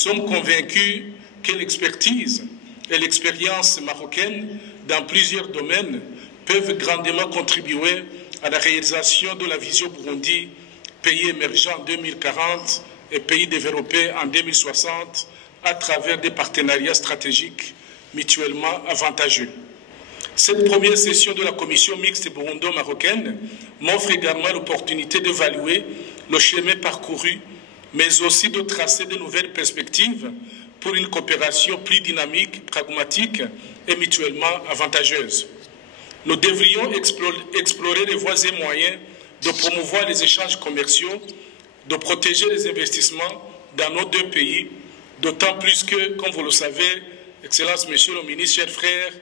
sommes convaincus que l'expertise et l'expérience marocaine dans plusieurs domaines peuvent grandement contribuer à la réalisation de la vision Burundi, pays émergent en 2040 et pays développé en 2060 à travers des partenariats stratégiques mutuellement avantageux. Cette première session de la commission mixte burundo-marocaine m'offre également l'opportunité d'évaluer le chemin parcouru, mais aussi de tracer de nouvelles perspectives pour une coopération plus dynamique, pragmatique et mutuellement avantageuse. Nous devrions explorer les voies et moyens de promouvoir les échanges commerciaux, de protéger les investissements dans nos deux pays, d'autant plus que, comme vous le savez, Excellence, Monsieur le Ministre, chers frères,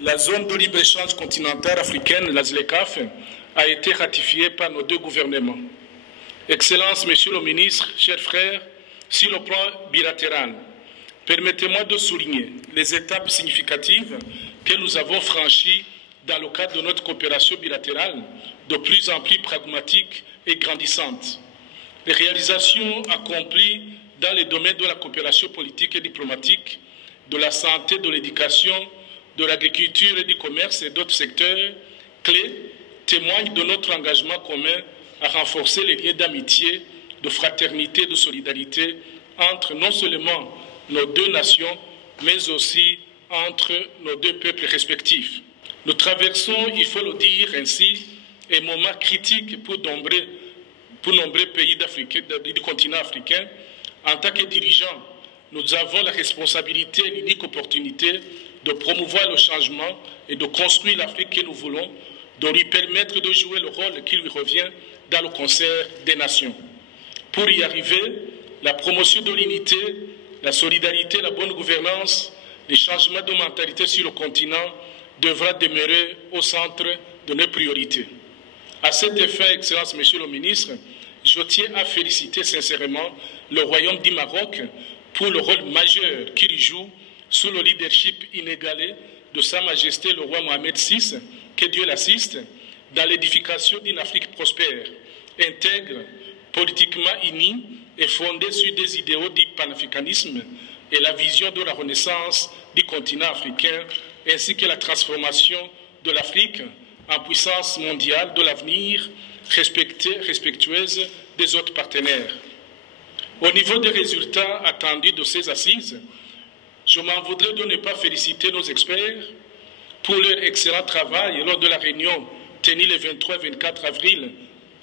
la zone de libre-échange continentale africaine, la ZLECAf, a été ratifiée par nos deux gouvernements. Excellence, Monsieur le Ministre, chers frères, sur le plan bilatéral, permettez-moi de souligner les étapes significatives que nous avons franchies dans le cadre de notre coopération bilatérale, de plus en plus pragmatique et grandissante. Les réalisations accomplies dans les domaines de la coopération politique et diplomatique, de la santé, de l'éducation, de l'agriculture et du commerce et d'autres secteurs clés témoignent de notre engagement commun à renforcer les liens d'amitié, de fraternité, de solidarité entre non seulement nos deux nations, mais aussi entre nos deux peuples respectifs. Nous traversons, il faut le dire ainsi, un moment critique pour nombreux pays du continent africain. En tant que dirigeants, nous avons la responsabilité et l'unique opportunité de promouvoir le changement et de construire l'Afrique que nous voulons, de lui permettre de jouer le rôle qui lui revient dans le concert des nations. Pour y arriver, la promotion de l'unité, la solidarité, la bonne gouvernance, les changements de mentalité sur le continent devra demeurer au centre de nos priorités. À cet effet, Excellence, Monsieur le Ministre, je tiens à féliciter sincèrement le Royaume du Maroc pour le rôle majeur qu'il joue sous le leadership inégalé de Sa Majesté le roi Mohamed VI, que Dieu l'assiste, dans l'édification d'une Afrique prospère, intègre, politiquement unie et fondée sur des idéaux du panafricanisme et la vision de la renaissance du continent africain, ainsi que la transformation de l'Afrique en puissance mondiale de l'avenir, respectueuse des autres partenaires. Au niveau des résultats attendus de ces assises, je m'en voudrais de ne pas féliciter nos experts pour leur excellent travail lors de la réunion tenue le 23 et 24 avril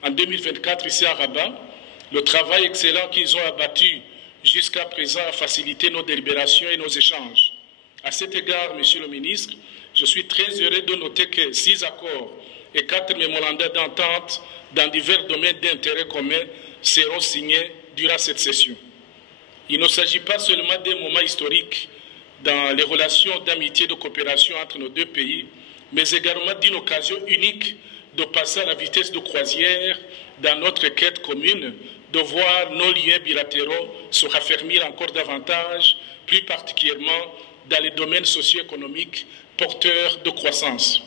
en 2024 ici à Rabat. Le travail excellent qu'ils ont abattu jusqu'à présent a facilité nos délibérations et nos échanges. À cet égard, Monsieur le Ministre, je suis très heureux de noter que 6 accords et 4 mémorandums d'entente dans divers domaines d'intérêt commun seront signés durant cette session. Il ne s'agit pas seulement d'un moment historique dans les relations d'amitié et de coopération entre nos deux pays, mais également d'une occasion unique de passer à la vitesse de croisière dans notre quête commune, de voir nos liens bilatéraux se raffermir encore davantage, plus particulièrement dans les domaines socio-économiques porteurs de croissance.